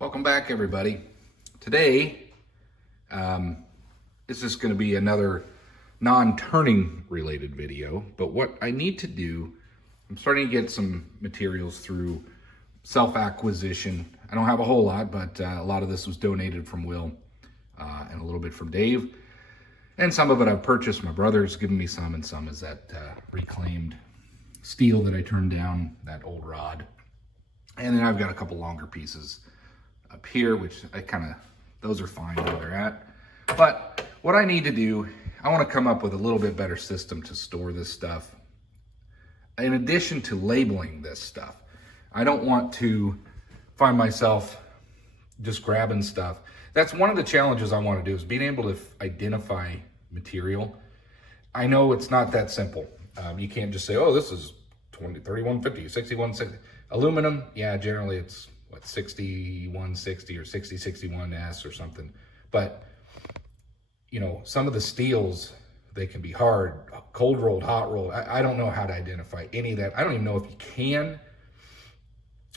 Welcome back, everybody. Today, this is going to be another non-turning related video, but what I need to do, I'm starting to get some materials through self-acquisition. I don't have a whole lot, but a lot of this was donated from Will and a little bit from Dave. And some of it I've purchased. My brother's given me some, and some is that reclaimed steel that I turned down, that old rod. And then I've got a couple longer pieces up here, which those are fine where they're at. But what I need to do, I want to come up with a little bit better system to store this stuff. In addition to labeling this stuff, I don't want to find myself just grabbing stuff. That's one of the challenges I want to do, is being able to identify material. I know it's not that simple. You can't just say, oh, this is 3150, 6160. Aluminum, yeah, generally it's what, 6160 or 6061S or something. But you know, some of the steels, they can be hard, cold rolled, hot rolled. I don't know how to identify any of that. I don't even know if you can.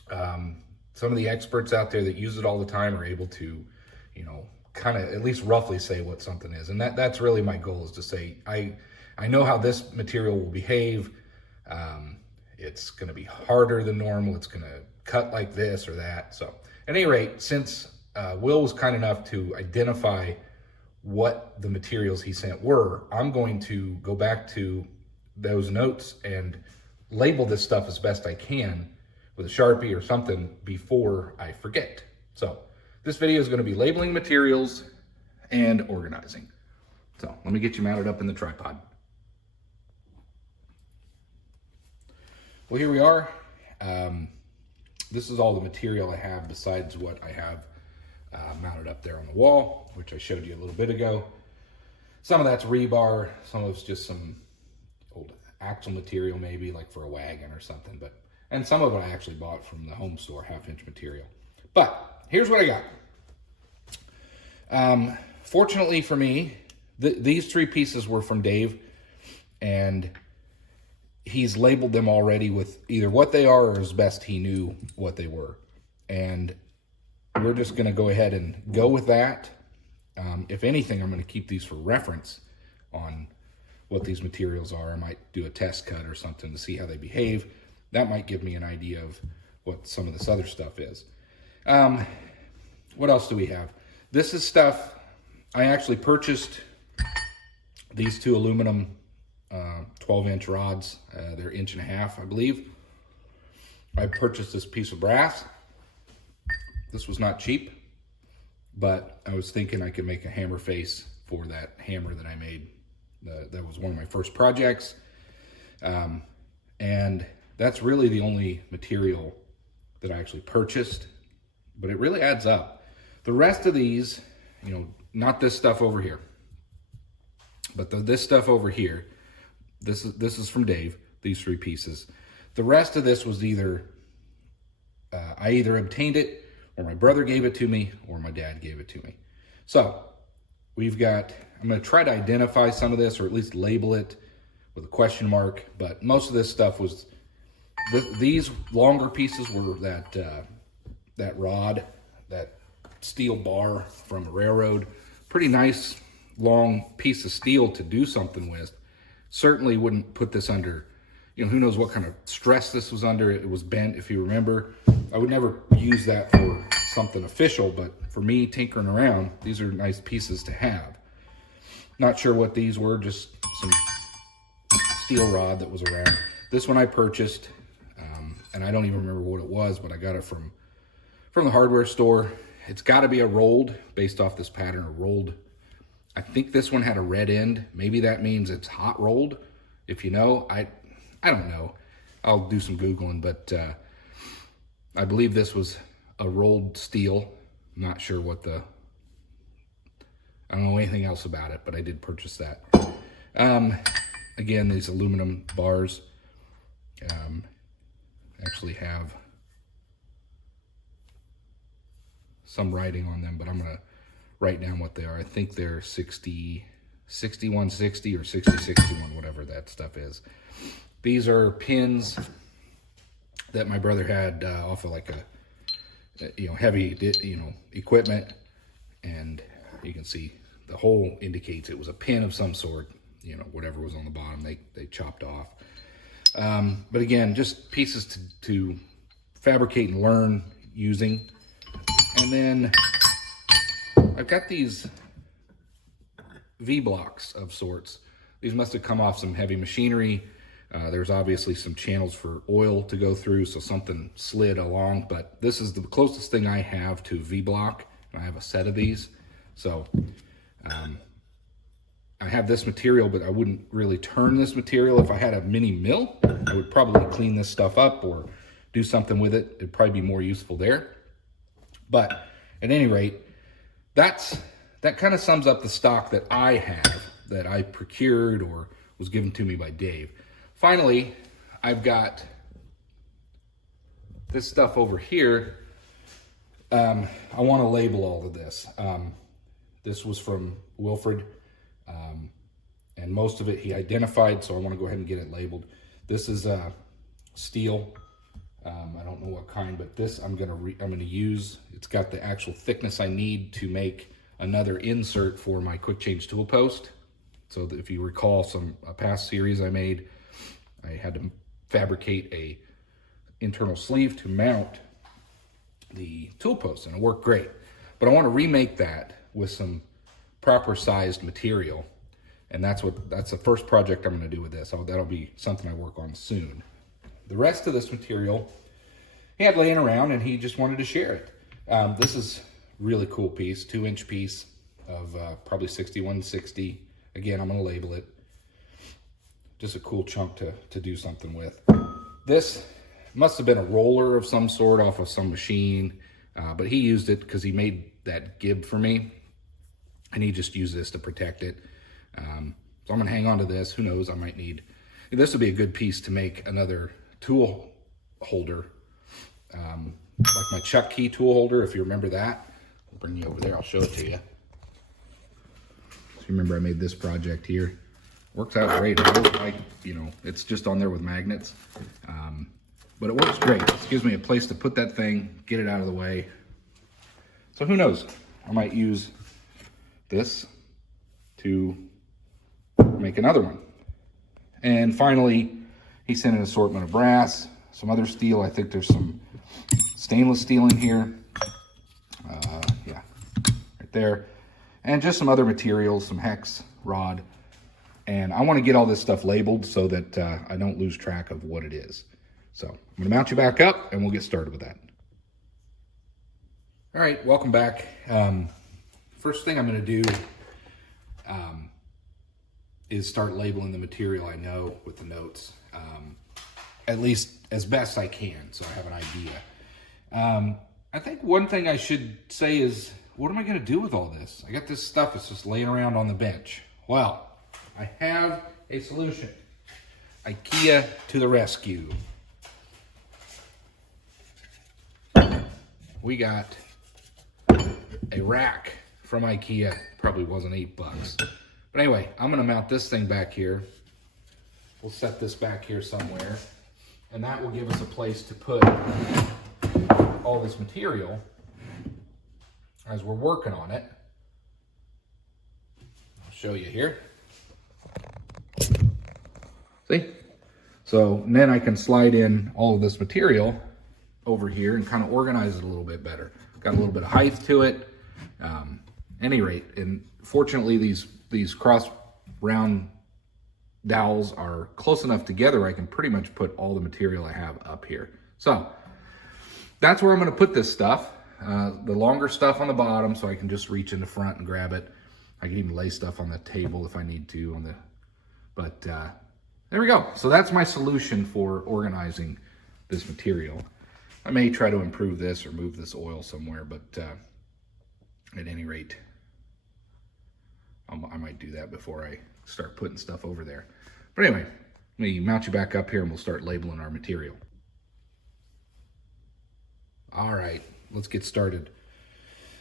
Some of the experts out there that use it all the time are able to, you know, kind of at least roughly say what something is. And that's really my goal, is to say, I know how this material will behave. It's going to be harder than normal. It's going to cut like this or that. So at any rate, since Will was kind enough to identify what the materials he sent were, I'm going to go back to those notes and label this stuff as best I can with a Sharpie or something before I forget. So this video is going to be labeling materials and organizing. So let me get you mounted up in the tripod. Well, here we are. This is all the material I have besides what I have mounted up there on the wall, which I showed you a little bit ago. Some of that's rebar, some of it's just some old axle material, maybe like for a wagon or something. And some of it I actually bought from the home store, 1/2-inch material. But here's what I got. Fortunately for me, these three pieces were from Dave, and he's labeled them already with either what they are or as best he knew what they were. And we're just going to go ahead and go with that. If anything, I'm going to keep these for reference on what these materials are. I might do a test cut or something to see how they behave. That might give me an idea of what some of this other stuff is. What else do we have? This is stuff I actually purchased. These two aluminum 12-inch rods. They're 1.5 inches, I believe. I purchased this piece of brass. This was not cheap, but I was thinking I could make a hammer face for that hammer that I made. That was one of my first projects. And that's really the only material that I actually purchased, but it really adds up. The rest of these, you know, not this stuff over here, but this stuff over here, this is from Dave, these three pieces. The rest of this was either, I either obtained it, or my brother gave it to me, or my dad gave it to me. So we've got, I'm going to try to identify some of this, or at least label it with a question mark, but most of this stuff was, these longer pieces were that rod, that steel bar from a railroad. Pretty nice long piece of steel to do something with. Certainly wouldn't put this under, you know, who knows what kind of stress this was under. It was bent, if you remember. I would never use that for something official, but for me tinkering around, these are nice pieces to have. Not sure what these were, just some steel rod that was around. This one I purchased, and I don't even remember what it was, but I got it from the hardware store. It's got to be a rolled, based off this pattern, a rolled. I think this one had a red end. Maybe that means it's hot rolled. If you know, I don't know. I'll do some Googling, but I believe this was a rolled steel. I'm not sure what I don't know anything else about it, but I did purchase that. Again, these aluminum bars actually have some writing on them, but I'm going to write down what they are. I think they're 6160 or 6061, whatever that stuff is. These are pins that my brother had off of like heavy, equipment. And you can see the hole indicates it was a pin of some sort, whatever was on the bottom, they chopped off. But again, just pieces to fabricate and learn using. And then I've got these V-blocks of sorts. These must have come off some heavy machinery. There's obviously some channels for oil to go through, so something slid along, but this is the closest thing I have to V-block, and I have a set of these. So I have this material, but I wouldn't really turn this material. If I had a mini mill, I would probably clean this stuff up or do something with it. It'd probably be more useful there. But at any rate, that kind of sums up the stock that I have, that I procured or was given to me by Dave. Finally, I've got this stuff over here. I want to label all of this. This was from Wilfred, and most of it he identified, so I want to go ahead and get it labeled. This is steel. I don't know what kind, but this I'm gonna use. It's got the actual thickness I need to make another insert for my quick change tool post. So if you recall a past series I made, I had to fabricate a internal sleeve to mount the tool post, and it worked great. But I want to remake that with some proper sized material, and that's the first project I'm going to do with this. That'll be something I work on soon. The rest of this material he had laying around, and he just wanted to share it. This is a really cool piece, 2-inch piece of probably 6160. Again, I'm going to label it. Just a cool chunk to do something with. This must have been a roller of some sort off of some machine, but he used it because he made that gib for me, and he just used this to protect it. So I'm going to hang on to this. Who knows, I might need... This would be a good piece to make another tool holder, like my Chuck key tool holder, if you remember that. I'll bring you over there, I'll show it to you. So you remember I made this project here. Works out great. It's just on there with magnets. But it works great. It gives me a place to put that thing, get it out of the way. So who knows? I might use this to make another one. And finally, he sent an assortment of brass, some other steel. I think there's some stainless steel in here. Yeah, right there. And just some other materials, some hex, rod. And I want to get all this stuff labeled so that I don't lose track of what it is. So I'm going to mount you back up and we'll get started with that. All right, welcome back. First thing I'm going to do is start labeling the material I know with the notes, at least as best I can, so I have an idea. I think one thing I should say is, what am I going to do with all this? I got this stuff that's just laying around on the bench. Well, I have a solution. IKEA to the rescue. We got a rack from IKEA. Probably wasn't $8. But anyway, I'm gonna mount this thing back here. We'll set this back here somewhere, and that will give us a place to put all this material as we're working on it. I'll show you here. See? So and then I can slide in all of this material over here and kind of organize it a little bit better. Got a little bit of height to it. Any rate, and fortunately these cross round dowels are close enough together I can pretty much put all the material I have up here. So that's where I'm going to put this stuff. The longer stuff on the bottom so I can just reach in the front and grab it. I can even lay stuff on the table if I need to but there we go. So that's my solution for organizing this material. I may try to improve this or move this oil somewhere, but at any rate, I might do that before I start putting stuff over there. But anyway, let me mount you back up here and we'll start labeling our material. All right, let's get started.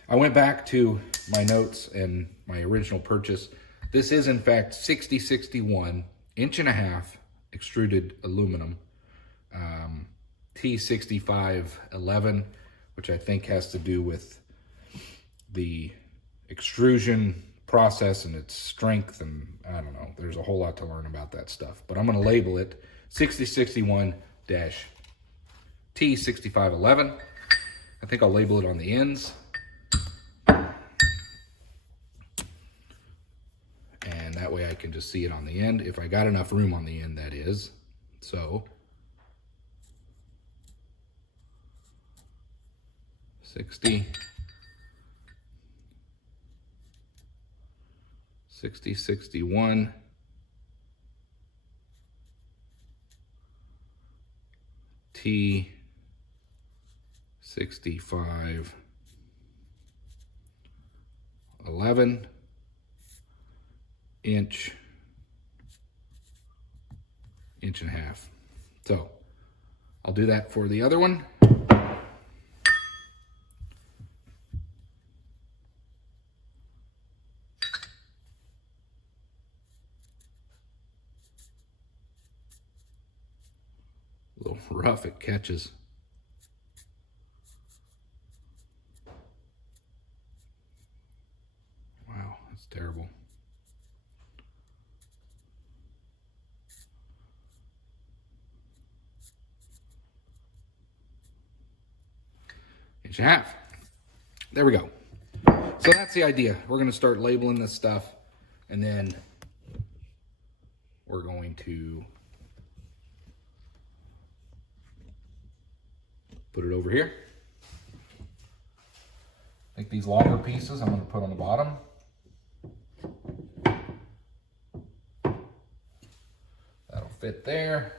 I went back to my notes and my original purchase. This is in fact 6061 1.5" extruded aluminum, T6511 which I think has to do with the extrusion process and its strength, and I don't know, there's a whole lot to learn about that stuff. But I'm going to label it 6061-T6511. I think I'll label it on the ends. And that way I can just see it on the end, if I got enough room on the end, that is. So 6061 T6511 inch and a half. So I'll do that for the other one. A little rough, it catches. Wow, that's terrible. Inch and a half. There we go. So that's the idea. We're going to start labeling this stuff, and then we're going to put it over here. I think these longer pieces I'm going to put on the bottom. That'll fit there.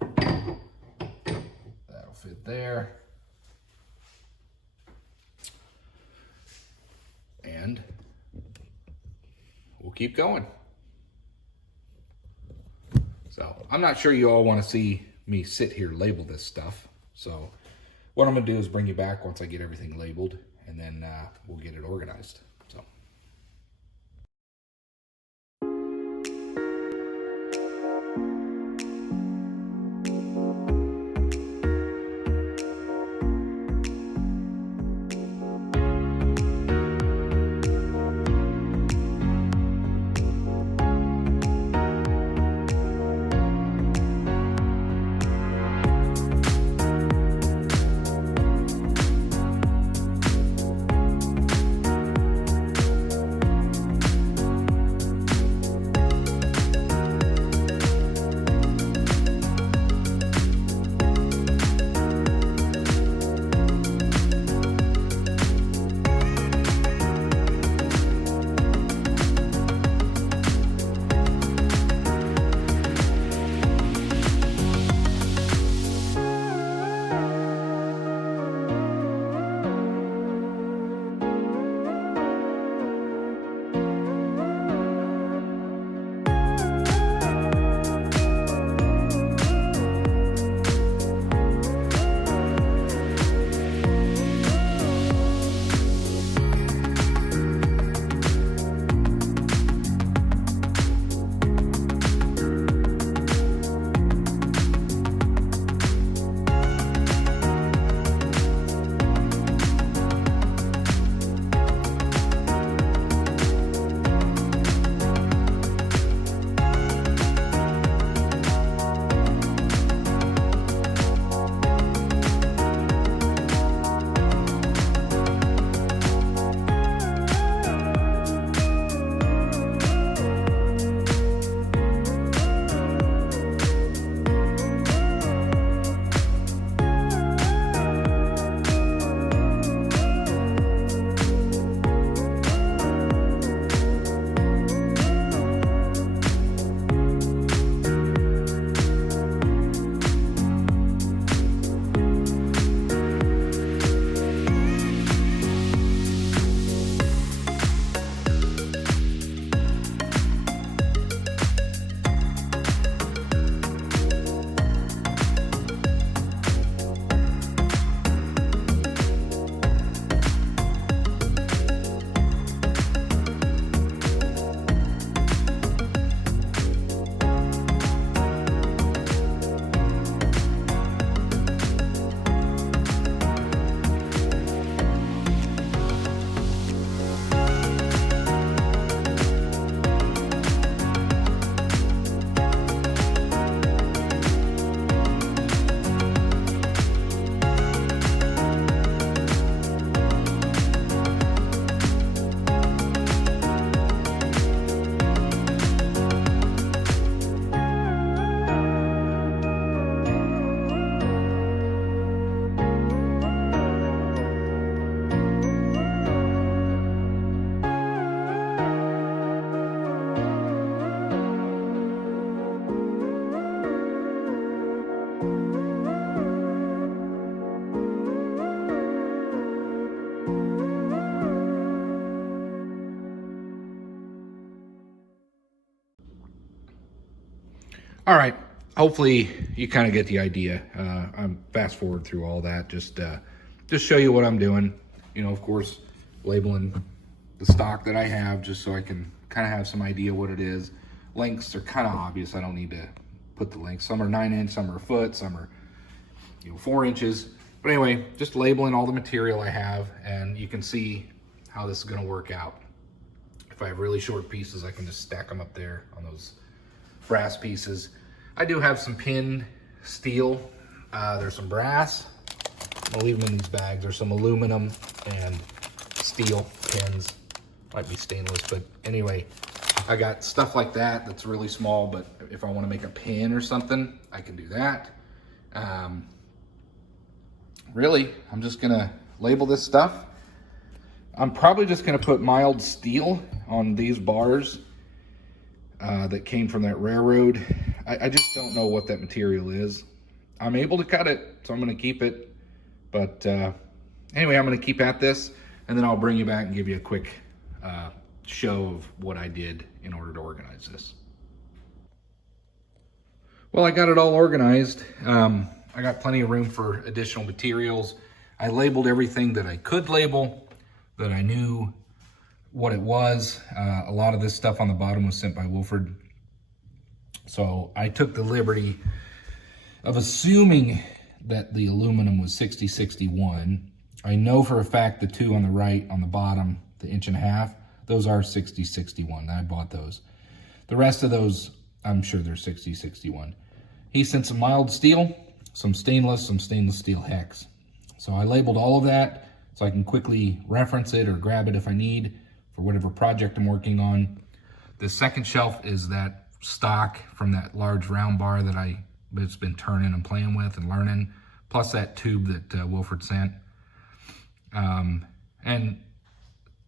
That'll fit there. And we'll keep going. So I'm not sure you all want to see me sit here label this stuff. So what I'm going to do is bring you back once I get everything labeled, and then we'll get it organized. So. All right, hopefully you kind of get the idea. I'm fast forward through all that, just show you what I'm doing. You know, of course, labeling the stock that I have just so I can kind of have some idea what it is. Lengths are kind of obvious. I don't need to put the lengths. Some are 9-inch, some are a foot, some are 4 inches. But anyway, just labeling all the material I have, and you can see how this is going to work out. If I have really short pieces, I can just stack them up there on those brass pieces. I do have some pin steel. There's some brass. I'll leave them in these bags. There's some aluminum and steel pins. Might be stainless, but anyway, I got stuff like that that's really small, but if I want to make a pin or something, I can do that. Really, I'm just gonna label this stuff. I'm probably just gonna put mild steel on these bars that came from that railroad. I just don't know what that material is. I'm able to cut it, so I'm gonna keep it. But anyway, I'm gonna keep at this, and then I'll bring you back and give you a quick show of what I did in order to organize this. Well, I got it all organized. I got plenty of room for additional materials. I labeled everything that I could label, that I knew what it was. A lot of this stuff on the bottom was sent by Wilford. So I took the liberty of assuming that the aluminum was 6061. I know for a fact the two on the right on the bottom, the 1.5 inch, those are 6061. I bought those. The rest of those, I'm sure they're 6061. He sent some mild steel, some stainless steel hex. So I labeled all of that so I can quickly reference it or grab it if I need for whatever project I'm working on. The second shelf is that stock from that large round bar that it's been turning and playing with and learning, plus that tube that Wilford sent.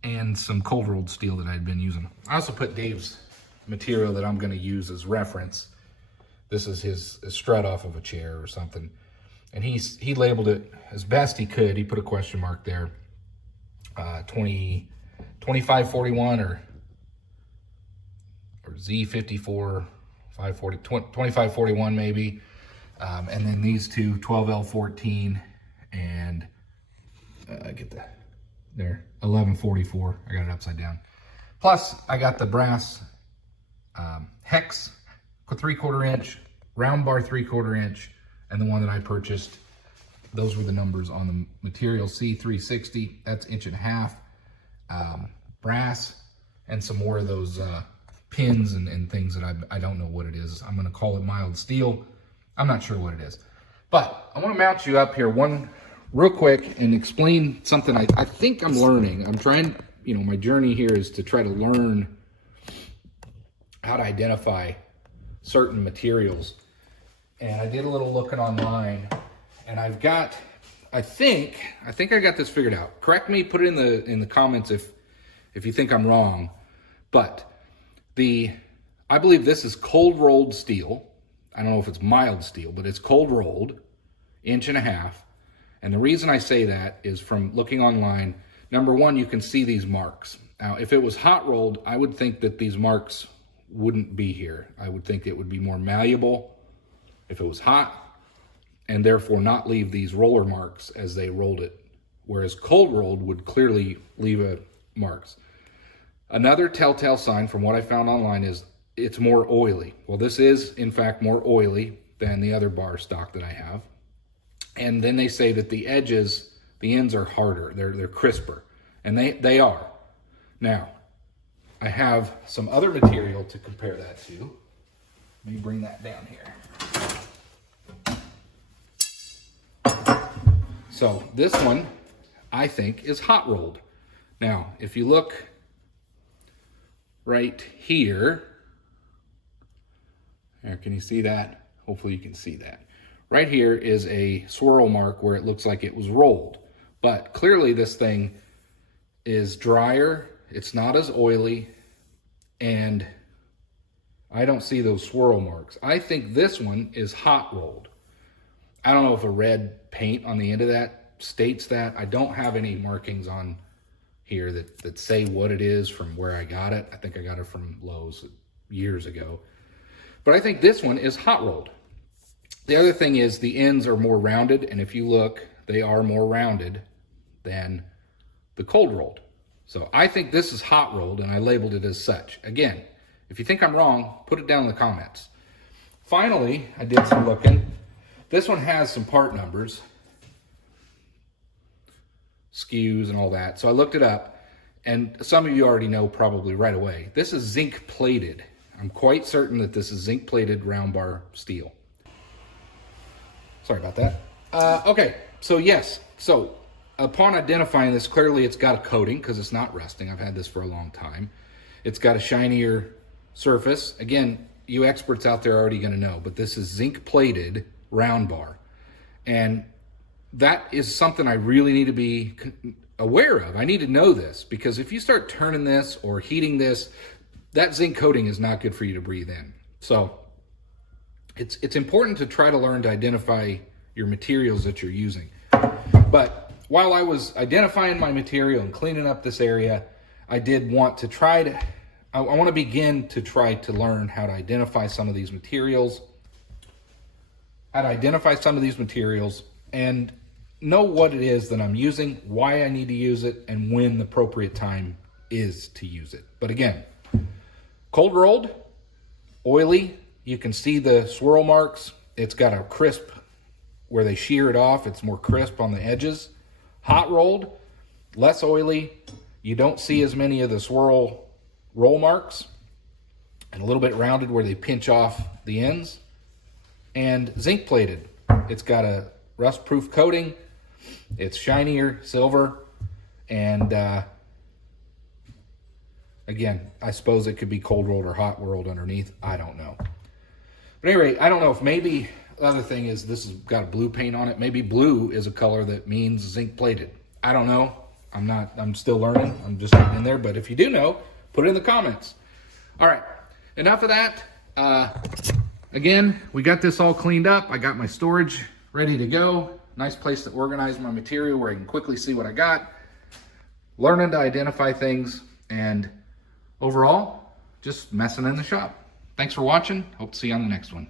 And some cold rolled steel that I'd been using. I also put Dave's material that I'm going to use as reference. This is his strut off of a chair or something. And he labeled it as best he could. He put a question mark there. 2541 or Z54 540 2541 maybe. And then these two 12L14 and get that there 1144. I got it upside down. Plus I got the brass hex 3/4 inch, round bar 3/4 inch, and the one that I purchased, those were the numbers on the material, C360, that's 1.5 inch, brass, and some more of those pins and things that I don't know what it is. I'm gonna call it mild steel. I'm not sure what it is. But I wanna mount you up here real quick and explain something I think I'm learning. I'm trying, my journey here is to try to learn how to identify certain materials. And I did a little looking online, and I think I got this figured out. Correct me, put it in the comments if you think I'm wrong. But I believe this is cold rolled steel. I don't know if it's mild steel, but it's cold rolled, 1.5 inch. And the reason I say that is from looking online. Number one, you can see these marks. Now, if it was hot rolled, I would think that these marks wouldn't be here. I would think it would be more malleable if it was hot, and therefore not leave these roller marks as they rolled it. Whereas cold rolled would clearly leave marks. Another telltale sign from what I found online is it's more oily. Well, this is in fact more oily than the other bar stock that I have. And then they say that the edges, the ends are harder, they're crisper, and they are. Now, I have some other material to compare that to. Let me bring that down here. So this one, I think, is hot rolled. Now, if you look right here, can you see that? Hopefully you can see that. Right here is a swirl mark where it looks like it was rolled. But clearly this thing is drier, it's not as oily, and I don't see those swirl marks. I think this one is hot rolled. I don't know if a red paint on the end of that states that. I don't have any markings on here that say what it is from where I got it. I think I got it from Lowe's years ago. But I think this one is hot rolled. The other thing is the ends are more rounded, and if you look, they are more rounded than the cold rolled. So I think this is hot rolled, and I labeled it as such. Again, if you think I'm wrong, put it down in the comments. Finally, I did some looking. This one has some part numbers, SKUs and all that. So I looked it up, and some of you already know probably right away. This is zinc plated. I'm quite certain that this is zinc plated round bar steel. Sorry about that. Okay, so yes. So upon identifying this, clearly it's got a coating because it's not rusting. I've had this for a long time. It's got a shinier surface. Again, you experts out there are already going to know, but this is zinc plated round bar. And that is something I really need to be aware of. I need to know this, because if you start turning this or heating this, that zinc coating is not good for you to breathe in. So it's important to try to learn to identify your materials that you're using. But while I was identifying my material and cleaning up this area, I did want to I want to begin to try to learn how to identify some of these materials, and know what it is that I'm using, why I need to use it, and when the appropriate time is to use it. But again, cold rolled, oily, you can see the swirl marks. It's got a crisp, where they shear it off, it's more crisp on the edges. Hot rolled, less oily. You don't see as many of the swirl roll marks, and a little bit rounded where they pinch off the ends. And zinc plated, it's got a rust proof coating. It's shinier, silver, and again, I suppose it could be cold rolled or hot rolled underneath. I don't know. But anyway, I don't know if maybe the other thing is this has got a blue paint on it. Maybe blue is a color that means zinc plated. I don't know. I'm still learning. I'm just getting in there. But if you do know, put it in the comments. All right, enough of that. Again, we got this all cleaned up. I got my storage ready to go. Nice place to organize my material where I can quickly see what I got. Learning to identify things, and overall, just messing in the shop. Thanks for watching. Hope to see you on the next one.